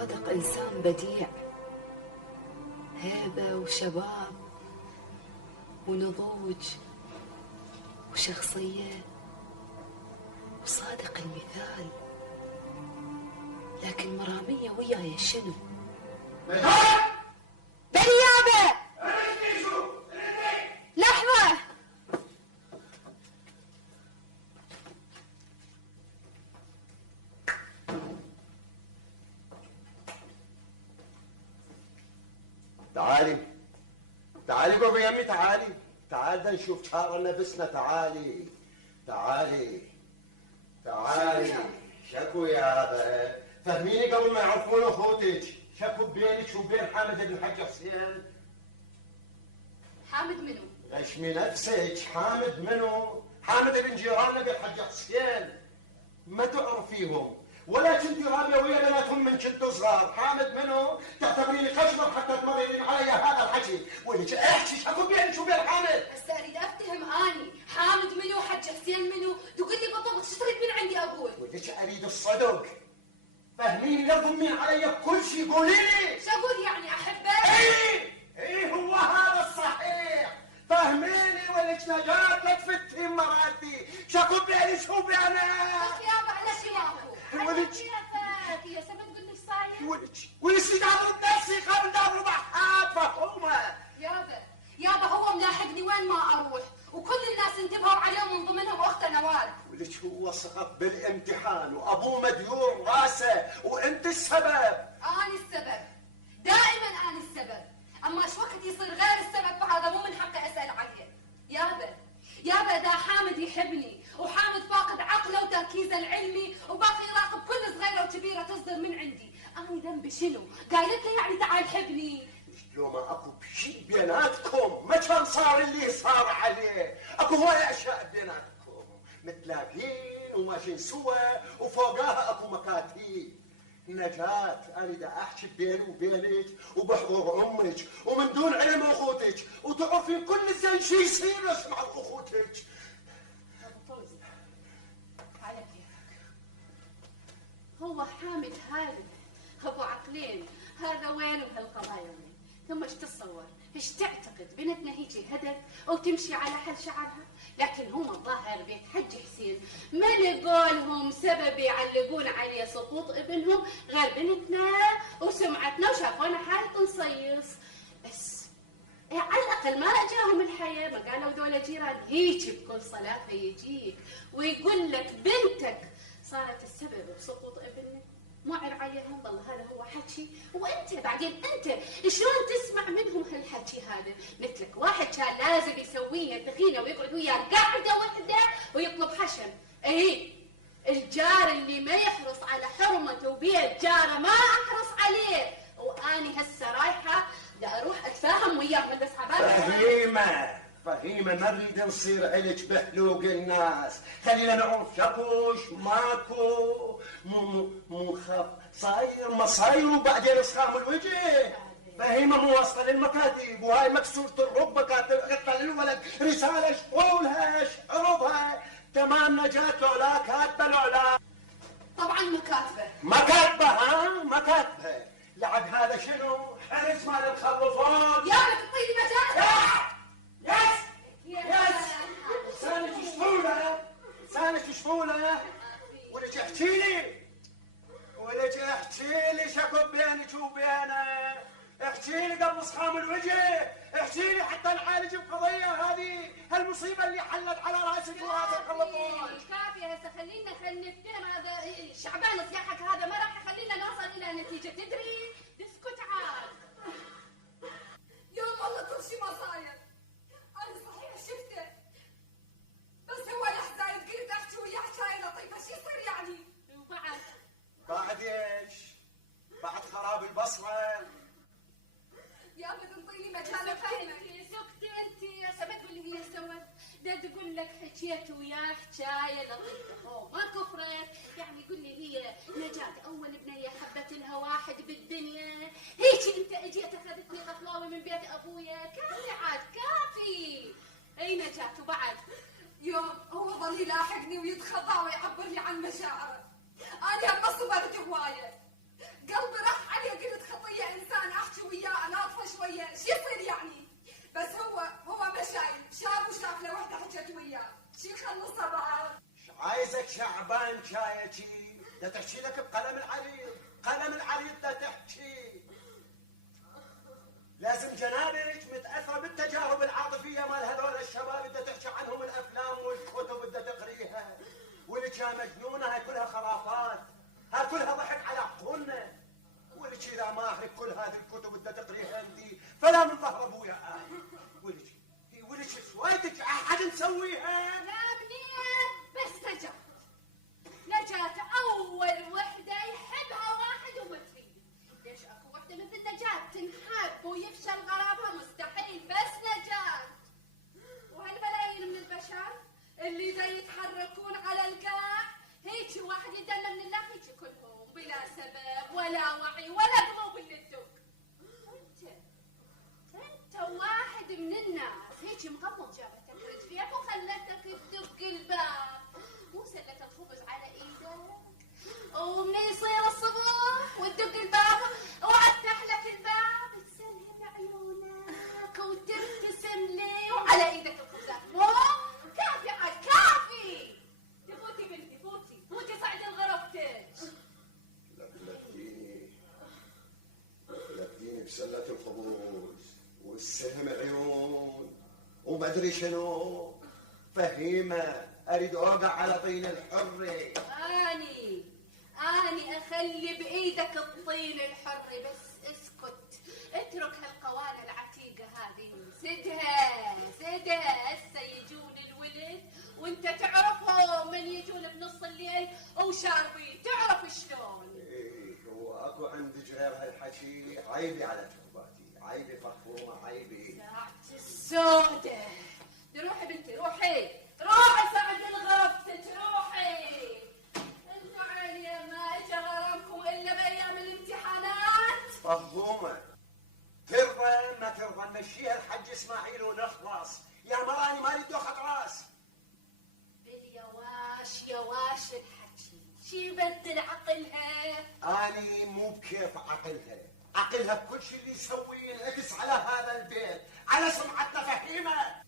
صادق إنسان بديع، هيبة وشباب ونضوج وشخصية وصادق المثال. لكن مرامية وياي شنو؟ بالنيابة. لحظة. تعالي بابا يمي، تعالي نشوف شهر نفسنا. تعالي شكو يابا، فهميني قبل ما يعرفون اخوتك. شكو بينك وبين حامد بن الحاج حسين؟ حامد منو؟ غشمي نفسك. حامد منو؟ حامد بن جيراننا بالحاج حسين، ما تعرفيهم ولا كنتي رابيه ويا بناتهم من كنتوا صغار. حامد منو؟ تعتبريني خشمر حتى تمررين علي هذا الحكي؟ ولك احكي شكو بينك وبين حامد؟ بس اريد افتهم اني حامد منو حج حسين منو؟ تقول لي بالضبط ايش تريد من عندي اقول؟ ولك اريد الصدق، فهميني لا تضمين علي بكل شيء. قولي لي شو اقول يعني احبك؟ اي هو هذا الصحيح. فهميني ولك نجاة لا تفتي مراتي. شكو بيني شو بينك؟ يابا على شي ماكو. ولك كيفك يا سبت تقول لي ايش صاير؟ ولك دابر بنفسي قبل دابر بحات مفهومه. يابا هو ملاحقني وين ما اروح، وكل الناس انتبهوا عليه من ضمنهم اخته نوال. ولك هو سقط بالامتحان وابوه مديور راسه وانت السبب. انا السبب، دائما انا السبب. اما ايش وقت يصير غير السبب فهذا مو من حقي اسال عليه. يابا اذا حامد يحبني وحامد فاقد عقله وتركيزه العلمي وباقي يراقب كل صغيره وكبيره تصدر من عندي، انا ذنبي شنو؟ قايلت له يعني تعال حبني. لو ما اكو شيء بيناتكم ما كان صار اللي صار عليه. اكو هواي اشياء بيناتكم متلاقين وماشيين سوا وفوقاها اكو مكاتيب. نجاة انا دا احكي بيني وبينك وبحضور امك ومن دون علم اخوتك وتعرفين كل زين شي يصير مع اخوتك. ابو فوزي على كيفك. هو حامد هذا ابو عقلين، هذا وين وهالقضايا وين؟ ثم ايش تتصور؟ ايش تعتقد بنتنا هيجي هدف او تمشي على حل شعرها؟ لكن هم الظاهر بيت حج حسين ما لقولهم سبب يعلقون عليه سقوط ابنهم غير بنتنا وسمعتنا وشافونا حالة نصيص بس. على الاقل ما اجاهم الحياه، ما قالوا ذولا جيران هيك بكل صلاه فيجيك ويقول لك بنتك صارت السبب بسقوط ابنك. ما عر عليهم والله هذا هو حكي. وانت بعدين انت شلون تسمع منهم هالحكي هذا؟ مثلك واحد كان لازم يسويها ثخينه ويقعد وياه قاعده وحده ويطلب حشم. الجار اللي ما يحرص على حرمته وبيت جاره ما احرص عليه. واني هسه رايحه دا اروح اتفاهم وياهم بس عبالي فهيمة ما نريد نصير عليك بحلوق الناس. خلينا نعرف شكوش ماكو مو خف صاير مصاير وبعدين اصخام الوجه. فهيمة مو واصله للمكاتب وهاي مكسورة الركبة كاتبة للولد رسالة شقولها شعرضها تمام. نجاة لولا كاتبة لولا طبعا مكاتبة. لعب هذا شنو؟ حرس مال الخلفات. يا تعطيني مجال. يس لسانك شفولة ولك احكي لي شكو بينك وبينه. احكي لي قبل صحام الوجه، احكي لي حتى نعالج القضية هذه، هالمصيبة اللي حلت على راسك وهذا الخلفات. كافي هسه خلينا نفتهم. هذا شعبان صياحك هذا ما راح يخلينا نوصل الى نتيجة. تدري اسكت عاد. يوم والله كل شيء ما صاير. انا صحيح شفته بس هو الحزايد قلت احكي وياه حكايه لطيفه. شو يصير يعني؟ بعد ايش؟ بعد خراب البصره. يا ابد انطيني مجال افهم. سكتي انت يا سبت واللي هي سوت ده تقول لك حكيت وياه حكايه لطيفه ما كفرت. يعني قول لي هي نجاة اول بنيه حبت لها واحد بالدنيا هيك انت اجيت اخذتني غفلاوي من بيت ابويا؟ كافي عاد كافي. اي نجاة وبعد يوم هو ظل يلاحقني ويتخطى ويعبر لي عن مشاعره. انا هم صبرت هوايه، قلبي راح ده تحكي لك بقلم العريض، قلم العريض ده تحكي. لازم جنابك متاثره بالتجارب العاطفيه مال هذول الشباب اللي تحكي عنهم الافلام والكتب اللي تقريها، واللي كان مجنونه هاي كلها خرافات، هاي كلها ضحك على عقولنا. ولك اذا ما اهلك كل هذه الكتب اللي تقريها انت فلا من ظهر ابويا. ولك سويتك احد نسويها؟ لا منين بس نجاة. نجاة أول وحدة يحبها واحد وما تريد. ليش أكو وحدة مثل نجاة تنحب ويفشل غرامها؟ مستحيل. بس نجاة وهالملايين من البشر اللي دا يتحركون على القاع هيك واحد يدنا من الله هيك كلهم بلا سبب ولا وعي ولا قلوب اللي تدق. انت واحد من الناس هيك مغمض جابتك رجليك وخلتك تدق الباب وسلت الخبز على ايدك، ومن يصير الصبح وتدق الباب وافتح لك الباب تسلم عيونك وتبتسم لي وعلى ايدك الخبزات. مو كافي عاد كافي. تفوتي بنتي فوتي صعدي لغرفتك. لبديني بسلة الخبز والسهم عيون وما ادري شنو. فهيمة اريد اوقع على طين الحرة. اني اخلي بايدك الطين الحر. بس اسكت اترك هالقوانة العتيقة هذه. سدها هسه يجون الولد وانت تعرفهم من يجون بنص الليل وشاربين. تعرف شلون؟ ايه هو اكو عندك غير هالحكي؟ عيبي على ترباتي، عيبي فخومة، عيبي. ساعة السودة. روحي بنتي روحي سعد لغرفتك روحي. انتوا عيني ما اجى غرامكم الا بايام الامتحانات. فخومة ترضى ما ترضى نمشيها الحج اسماعيل ونخلص. يا مراني ما اريد اخذ راس. يواش الحكي شي بدل عقلها. اني مو بكيف عقلها بكل شيء اللي يسويه انعكس على هذا البيت، على سمعتنا. فهيمة